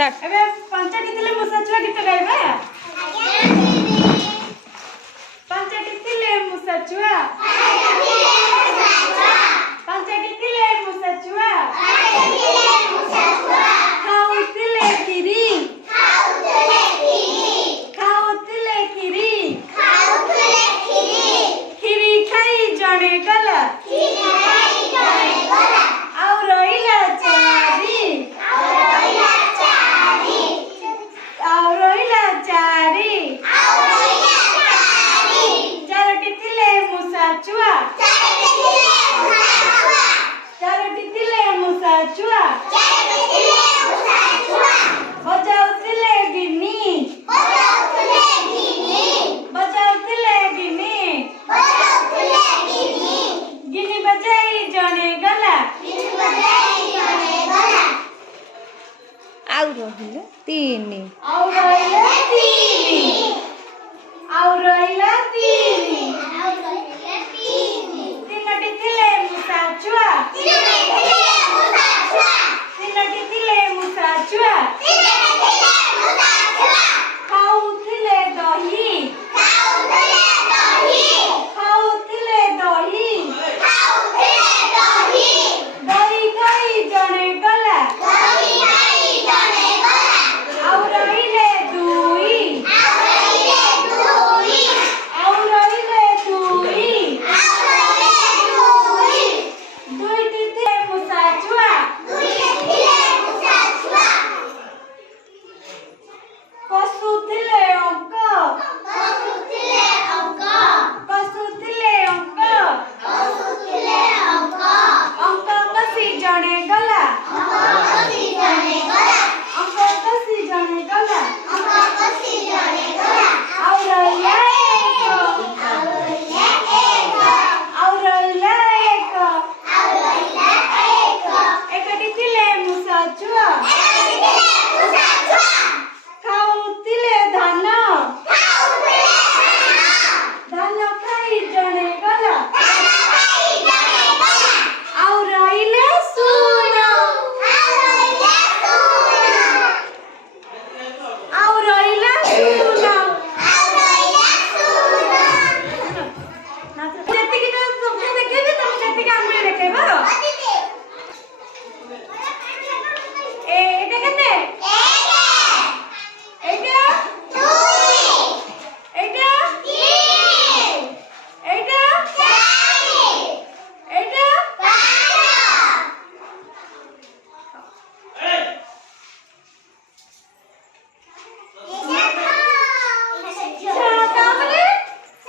start अबे पंचाटी थिले मुसा छुआ गीत गाइबा पंचाटी थिले मुसा छुआ पंचाटी थिले मुसा छुआ खाउथिले खिरी खाउथिले खिरी खिरी खाई जणे गला आउ रहिला चारी आउ रहिला चारी चारोटी थिले मुसा छुआ चारोटी थिले मुसा छुआ बजाउथिले गिनी बजाउथिले गिनी गिनी बजाई जणे गला आउ रहिला तीन आउ रहिला तीनी